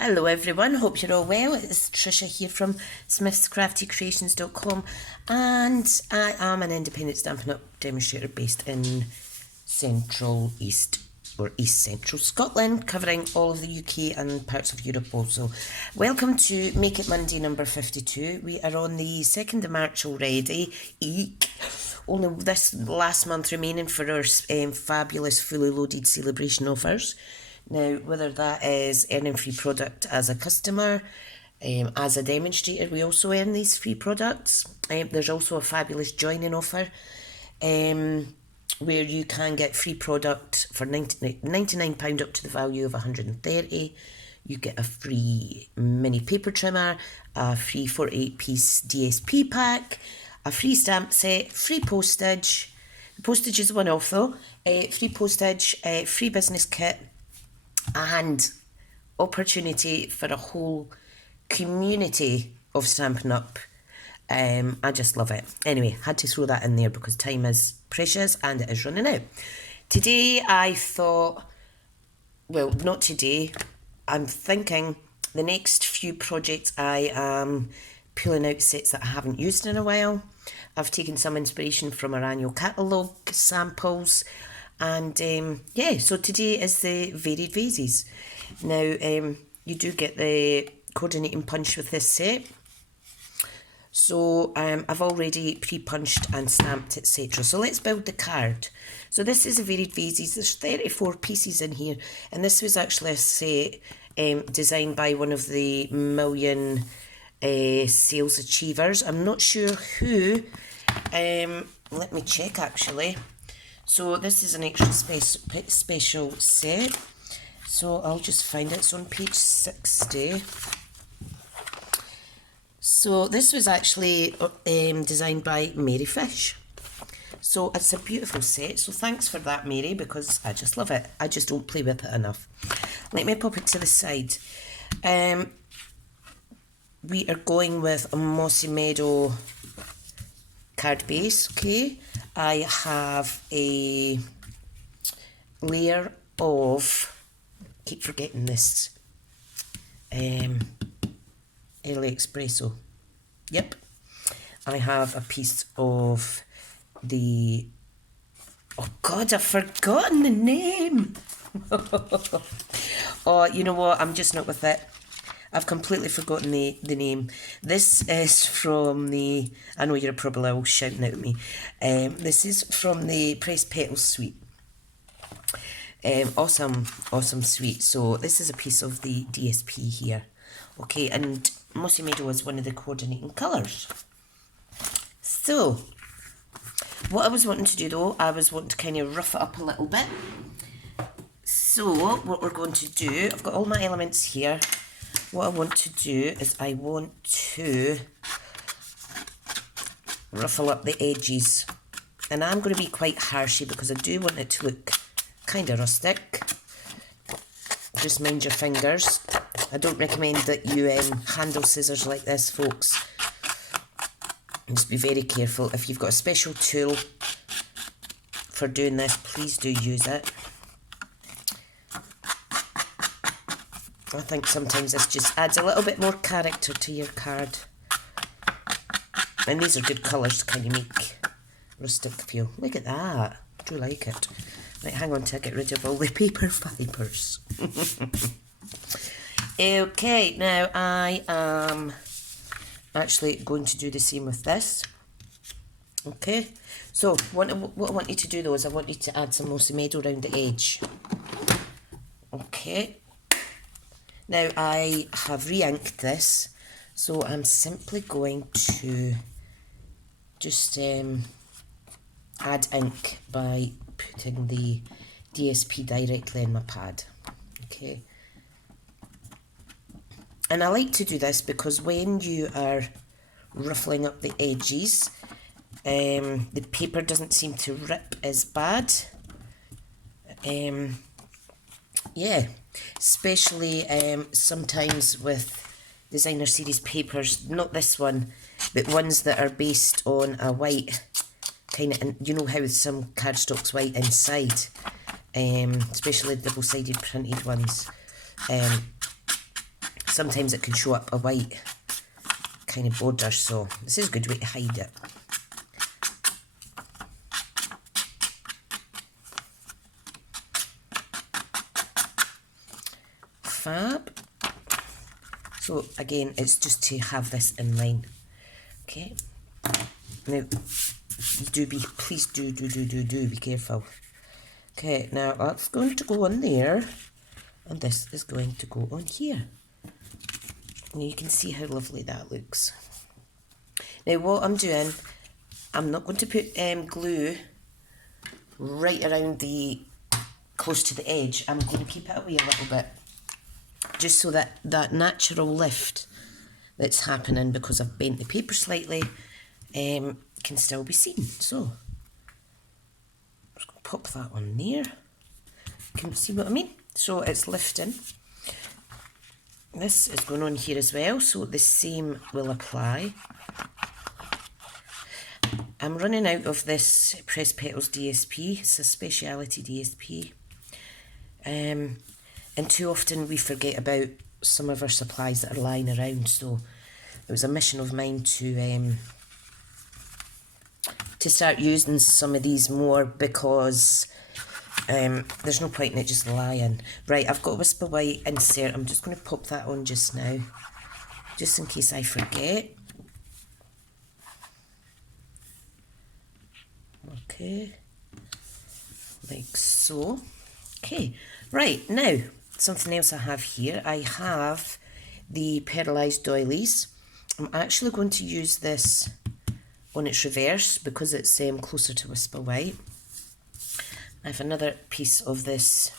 Hello everyone, hope you're all well. It's Tricia here from smithscraftycreations.com and I am an independent Stampin' Up demonstrator based in Central East or East Central Scotland, covering all of the UK and parts of Europe also. Welcome to Make It Monday number 52. We are on the 2nd of March already. Eek! Only this last month remaining for our fabulous fully loaded celebration offers. Now, whether that is earning free product as a customer, as a demonstrator, we also earn these free products. There's also a fabulous joining offer where you can get free product for £99 up to the value of £130. You get a free mini paper trimmer, a free 48-piece DSP pack, a free stamp set, free postage. The postage is one-off though. Free postage, free business kit, and opportunity for a whole community of Stampin' Up. I just love it. Anyway, had to throw that in there because time is precious and it is running out. Today I thought, well, not today, I'm thinking the next few projects I am pulling out sets that I haven't used in a while. I've taken some inspiration from our annual catalogue samples. And yeah, so today is the varied vases. Now, you do get the coordinating punch with this set. So I've already pre-punched and stamped, etc. So let's build the card. So this is a varied vases. There's 34 pieces in here. And this was actually a set designed by one of the million sales achievers. I'm not sure who. Let me check actually. So this is an extra special set. So I'll just find it. It's on page 60. So this was actually designed by Mary Fish. So it's a beautiful set. So thanks for that, Mary, because I just love it. I just don't play with it enough. Let me pop it to the side. We are going with a Mossy Meadow card base, okay? I have a layer of, keep forgetting this, Early Espresso. Yep. I have a piece of the, oh God, I've forgotten the name. Oh, you know what, I'm just not with it. I've completely forgotten the name. This is from the, I know you're probably all shouting out at me. This is from the Pressed Petals suite. Awesome suite. So this is a piece of the DSP here. Okay, and Mossy Meadow is one of the coordinating colours. So, what I was wanting to do though, I was wanting to kind of rough it up a little bit. So, what we're going to do, I've got all my elements here. What I want to do is I want to ruffle up the edges. And I'm going to be quite harshy because I do want it to look kind of rustic. Just mind your fingers. I don't recommend that you handle scissors like this, folks. Just be very careful. If you've got a special tool for doing this, please do use it. I think sometimes this just adds a little bit more character to your card. And these are good colours to kind of make rustic feel. Look at that. I do like it. Right, hang on till I get rid of all the paper fibres. Okay, now I am actually going to do the same with this. Okay, so what I want you to do though is I want you to add some Mossy Meadow around the edge. Okay. Now I have re-inked this, so I'm simply going to just add ink by putting the DSP directly in my pad. Okay. And I like to do this because when you are ruffling up the edges, the paper doesn't seem to rip as bad. Yeah, especially sometimes with designer series papers, not this one, but ones that are based on a white kind of, you know how some cardstock's white inside, especially double-sided printed ones. sometimes it can show up a white kind of border, so this is a good way to hide it. Fab. So again, it's just to have this in line. Okay. Now, please do be careful. Okay, now that's going to go on there, and this is going to go on here. And you can see how lovely that looks. Now what I'm doing, I'm not going to put glue right around close to the edge. I'm going to keep it away a little bit, just so that that natural lift that's happening because I've bent the paper slightly can still be seen. So I'm just going to pop that on there. Can you see what I mean? So it's lifting. This is going on here as well, so the same will apply. I'm running out of this Press Petals DSP. It's a speciality DSP. And too often we forget about some of our supplies that are lying around, so it was a mission of mine to start using some of these more, because there's no point in it just lying. Right, I've got a Whisper White insert. I'm just going to pop that on just now, just in case I forget. Okay, like so. Okay, right, now, something else I have here. I have the pearlized doilies. I'm actually going to use this on its reverse because it's closer to Whisper White. I have another piece of this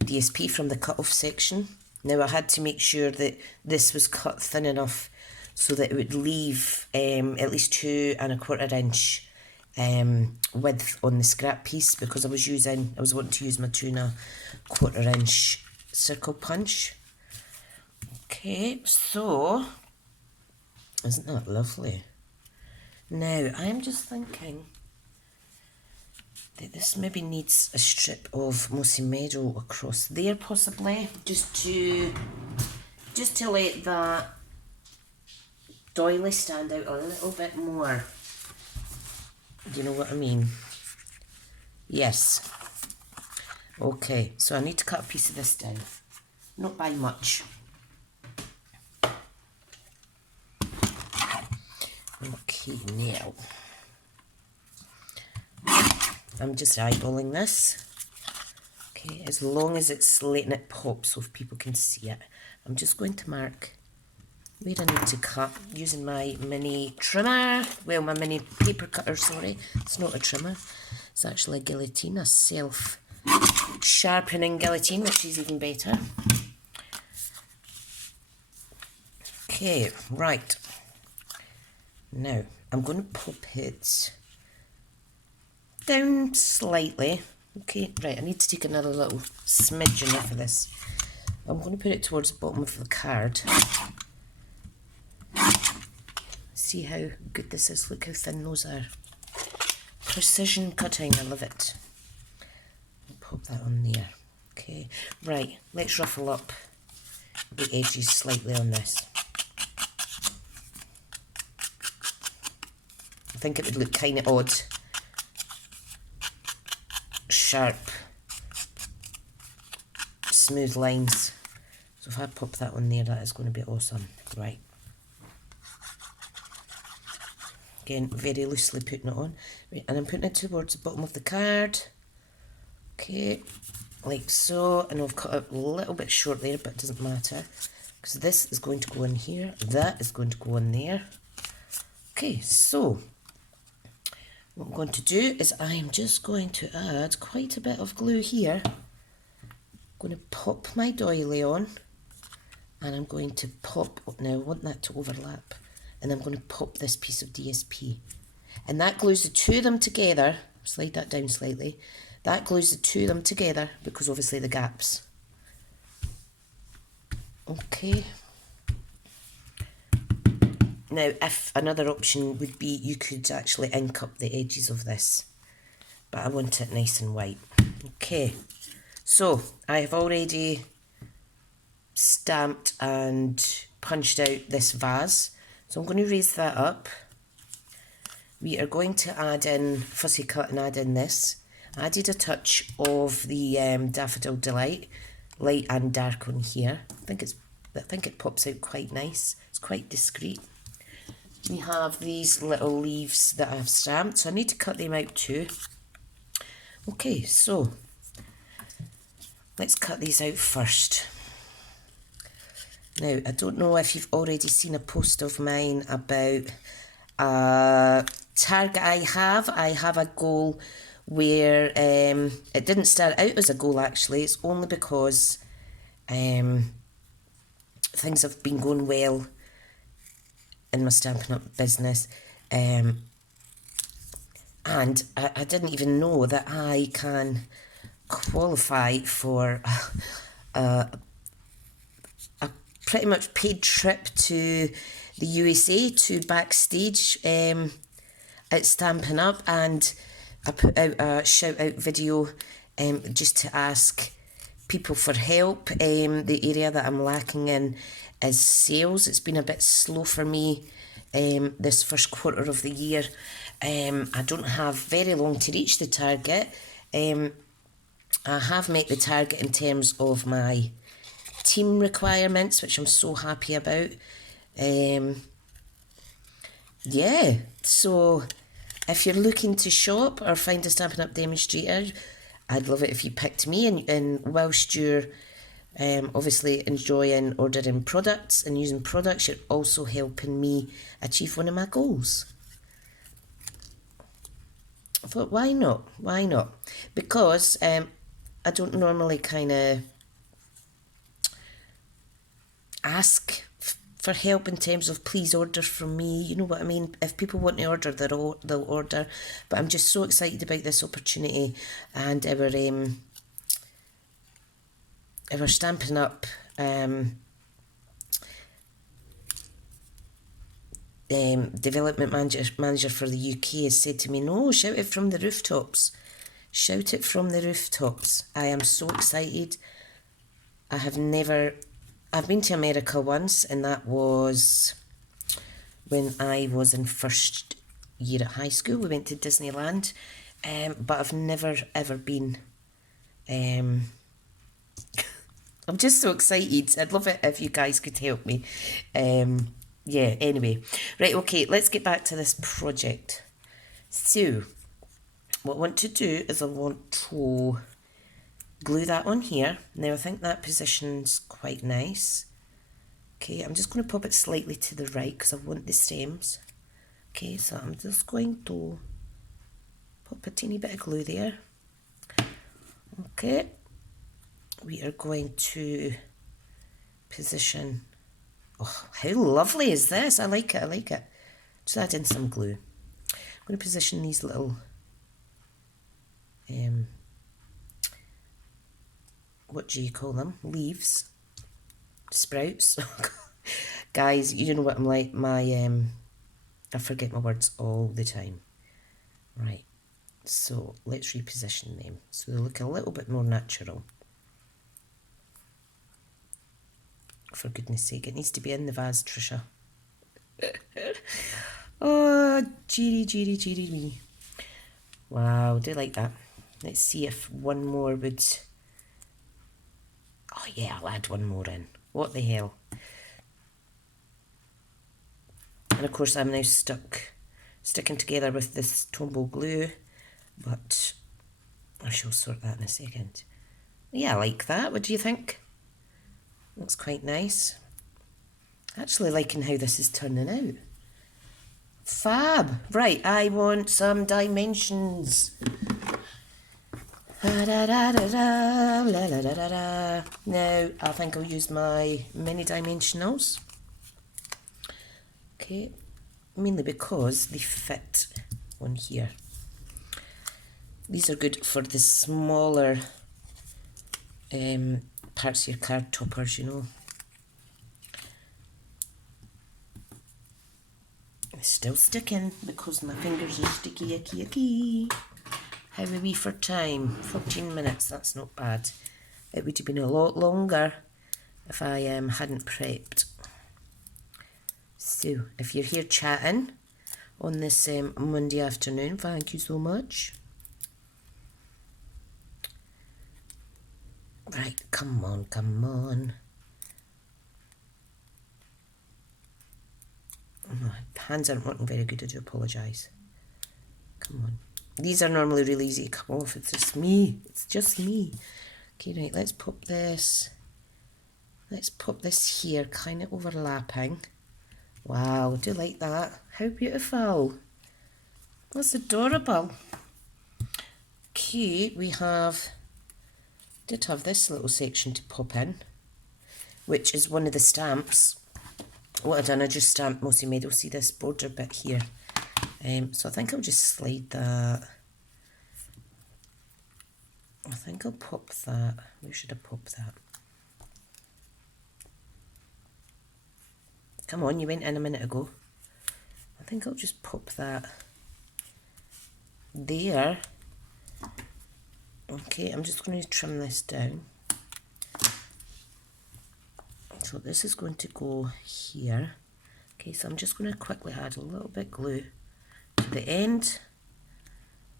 DSP from the cut-off section. Now I had to make sure that this was cut thin enough so that it would leave at least 2 1/4 inch width on the scrap piece, because I was wanting to use my 2 1/4 inch circle punch. Okay, so isn't that lovely? Now I'm just thinking that this maybe needs a strip of Mossy Meadow across there, possibly, just to let that doily stand out a little bit more. Do you know what I mean? Yes. Okay, so I need to cut a piece of this down. Not by much. Okay, now I'm just eyeballing this. Okay, as long as it's letting it pop so if people can see it. I'm just going to mark where I need to cut using my mini trimmer. Well, my mini paper cutter, sorry. It's not a trimmer. It's actually a guillotine, a self-sharpening guillotine, which is even better. Okay, right. Now, I'm going to pop it down slightly. Okay, right, I need to take another little smidgen off of this. I'm going to put it towards the bottom of the card. See how good this is. Look how thin those are. Precision cutting, I love it. I'll pop that on there. Okay, right, let's ruffle up the edges slightly on this. I think it would look kind of odd. Sharp, smooth lines. So if I pop that on there, that is going to be awesome. Right. Again, very loosely putting it on. Right, and I'm putting it towards the bottom of the card. Okay, like so. And I've cut it a little bit short there, but it doesn't matter, because this is going to go in here. That is going to go in there. Okay, so what I'm going to do is I am just going to add quite a bit of glue here. I'm going to pop my doily on, and I'm going to pop, now I want that to overlap, and I'm going to pop this piece of DSP. And that glues the two of them together. Slide that down slightly. That glues the two of them together, because obviously the gaps. Okay. Now, if another option would be, you could actually ink up the edges of this, but I want it nice and white. Okay, so I have already stamped and punched out this vase. So I'm going to raise that up. We are going to add in Fussy Cut and add in this. I added a touch of the Daffodil Delight, light and dark on here. I think it pops out quite nice. It's quite discreet. We have these little leaves that I've stamped, so I need to cut them out too. Okay, so let's cut these out first. Now, I don't know if you've already seen a post of mine about a target I have. I have a goal where it didn't start out as a goal actually. It's only because things have been going well in my Stampin' Up business. And I didn't even know that I can qualify for a pretty much paid trip to the USA to backstage at Stampin' Up, and I put out a shout out video just to ask people for help. The area that I'm lacking in is sales. It's been a bit slow for me this first quarter of the year. I don't have very long to reach the target. I have met the target in terms of my team requirements, which I'm so happy about. Yeah, so if you're looking to shop or find a Stampin' Up demonstrator, I'd love it if you picked me, and whilst you're obviously enjoying ordering products and using products, you're also helping me achieve one of my goals. But why not? Why not? Because I don't normally kind of ask for help in terms of please order from me, you know what I mean? If people want to order, they'll order. But I'm just so excited about this opportunity, and our Stampin' Up development manager for the UK has said to me, no, shout it from the rooftops. Shout it from the rooftops. I am so excited. I've been to America once, and that was when I was in first year at high school. We went to Disneyland, but I've never ever been. I'm just so excited. I'd love it if you guys could help me. Yeah, anyway. Right, okay, let's get back to this project. So, what I want to do is I want to glue that on here. Now I think that position's quite nice. Okay, I'm just going to pop it slightly to the right because I want the stems. Okay, so I'm just going to pop a teeny bit of glue there. Okay, we are going to position. Oh, how lovely is this? I like it, I like it. Just add in some glue. I'm going to position these little what do you call them? Leaves, sprouts. Guys, you know what I'm like. I forget my words all the time. Right, so let's reposition them so they look a little bit more natural. For goodness sake, it needs to be in the vase, Tricia. Oh, jeery me. Wow, do you like that? Let's see if one more would. Oh yeah, I'll add one more in. What the hell? And of course I'm now sticking together with this Tombow glue, but I shall sort that in a second. Yeah, I like that. What do you think? Looks quite nice. Actually liking how this is turning out. Fab! Right, I want some dimensions. Now, I think I'll use my mini dimensionals. Okay, mainly because they fit on here. These are good for the smaller parts of your card toppers, you know. It's still sticking because my fingers are sticky icky. How are we for time? 14 minutes, that's not bad. It would have been a lot longer if I hadn't prepped. So, if you're here chatting on this Monday afternoon, thank you so much. Right, come on, come on. My hands aren't working very good, I do apologise. Come on. These are normally really easy to come off, it's just me. It's just me. Okay, right, let's pop this. Let's pop this here, kind of overlapping. Wow, do you like that? How beautiful. That's adorable. Okay, we did have this little section to pop in, which is one of the stamps. What I've done, I just stamped Mossy Meadow. See this border bit here? So I think I'll just slide that. I think I'll pop that. Where should I pop that? Come on, you went in a minute ago. I think I'll just pop that there. Okay, I'm just going to trim this down. So this is going to go here. Okay, so I'm just going to quickly add a little bit glue to the end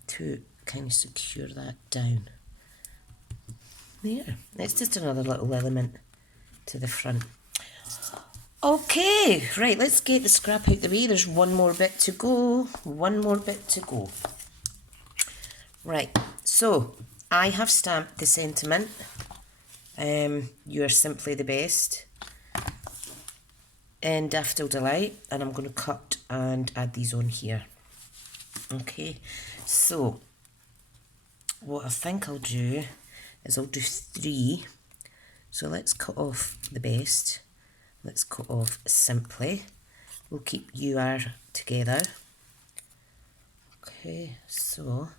to kind of secure that down. There, it's just another little element to the front. Okay, right, let's get the scrap out the way. There's one more bit to go. One more bit to go. Right, so I have stamped the sentiment. You are simply the best. And Daffodil Delight. And I'm going to cut and add these on here. Okay, so what I think I'll do is I'll do 3. So let's cut off the best. Let's cut off Simply. We'll keep You Are together. Okay, so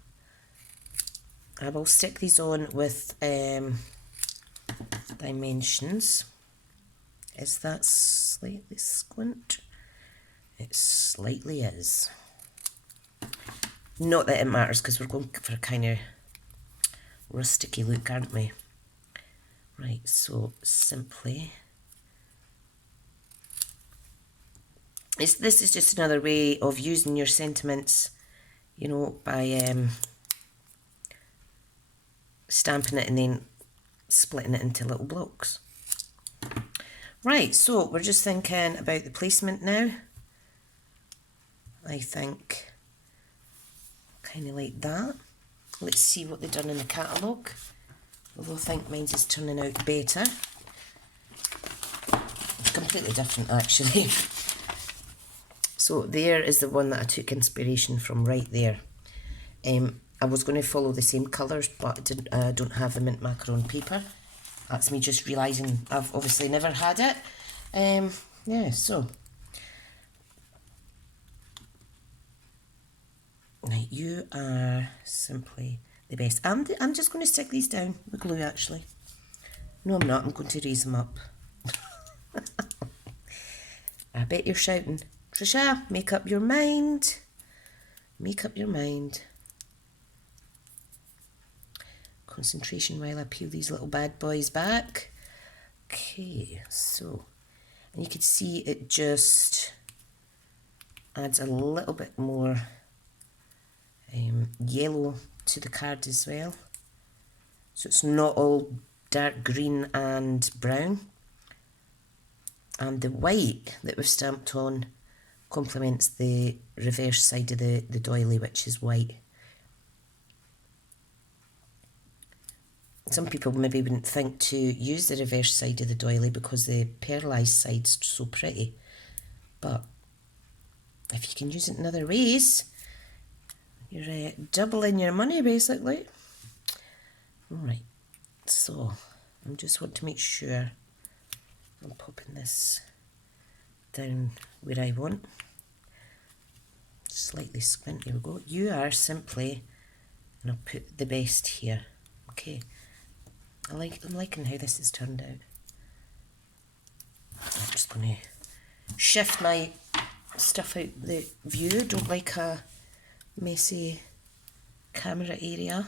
I will stick these on with dimensions. Is that slightly squint? It slightly is. Not that it matters because we're going for a kind of rusticy look, aren't we? Right, so Simply. This is just another way of using your sentiments, you know, by stamping it and then splitting it into little blocks. Right, so we're just thinking about the placement now. I think kind of like that. Let's see what they've done in the catalogue. Although I think mine's is turning out better. It's completely different actually. So there is the one that I took inspiration from right there. I was going to follow the same colours, but I don't have the mint macaron paper. That's me just realising I've obviously never had it. Yeah, so. Right, You Are Simply the Best. I'm just going to stick these down with glue actually. No, I'm not. I'm going to raise them up. I bet you're shouting, Tricia, make up your mind. Make up your mind. Concentration while I peel these little bad boys back. Okay, so, and you can see it just adds a little bit more yellow to the card as well. So it's not all dark green and brown. And the white that we've stamped on complements the reverse side of the doily, which is white. Some people maybe wouldn't think to use the reverse side of the doily because the pearlised side's so pretty. But if you can use it in other ways, you're doubling your money basically. Alright, so I just want to make sure I'm popping this down where I want. Slightly squint, here we go. You Are Simply, and I'll put the best here. Okay, I'm liking how this has turned out. I'm just going to shift my stuff out the view. Don't like a messy camera area.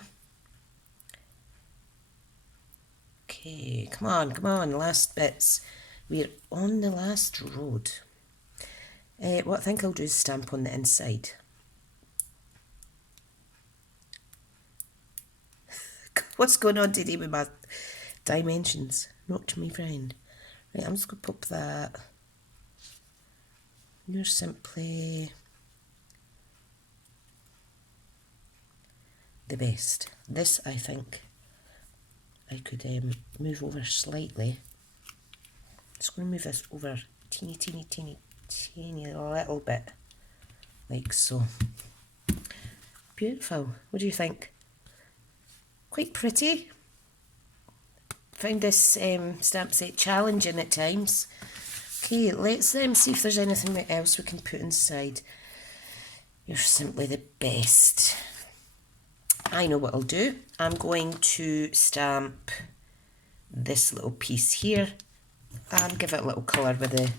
Okay, Okay, come on, last bits. We're on the last road. What I think I'll do is stamp on the inside. What's going on today with my dimensions? Not to my friend. Right, I'm just going to pop that. You're simply the best. This, I think, I could move over slightly. Just going to move this over teeny little bit, like so. Beautiful. What do you think? Quite pretty. Found this stamp set challenging at times. Okay, let's see if there's anything else we can put inside. You're simply the best. I know what I'll do. I'm going to stamp this little piece here and give it a little colour with the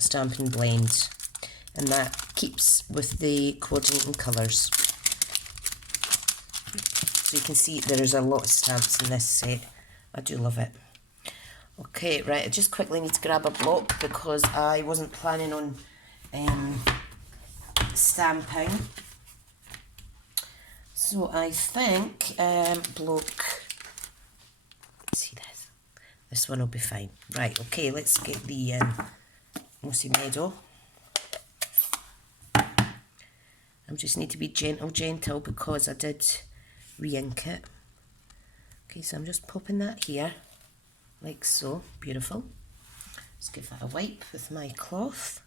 Stampin' Blend, and that keeps with the coordinating colours. So you can see there's a lot of stamps in this set. I do love it. Okay, right, I just quickly need to grab a block because I wasn't planning on stamping. So I think block, let's see this one will be fine. Right, okay, let's get the mossy meadow. I just need to be gentle because I did re-ink it. Okay, so I'm just popping that here, like so. Beautiful. Let's give that a wipe with my cloth.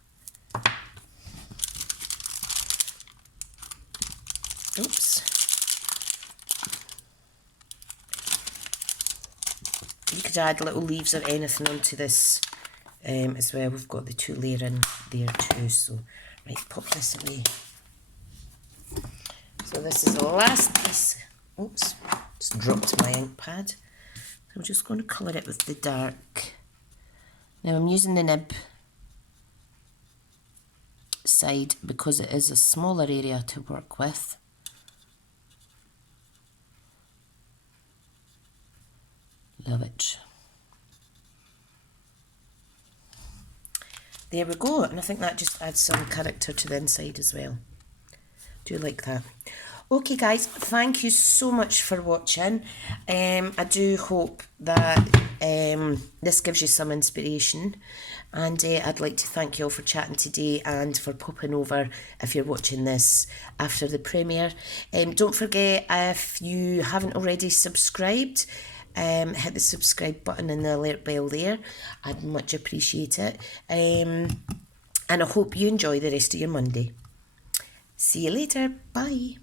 Oops. You could add little leaves or anything onto this as well. We've got the 2 layer in there too, so right, pop this away. So this is the last piece. Oops, just dropped my ink pad. I'm just going to colour it with the dark. Now I'm using the nib side because it is a smaller area to work with. Love it. There we go, and I think that just adds some character to the inside as well. Do like that. Okay guys, thank you so much for watching. I do hope that this gives you some inspiration, and I'd like to thank you all for chatting today and for popping over if you're watching this after the premiere. Don't forget, if you haven't already subscribed, hit the subscribe button and the alert bell there. I'd much appreciate it. And I hope you enjoy the rest of your Monday. See you later. Bye.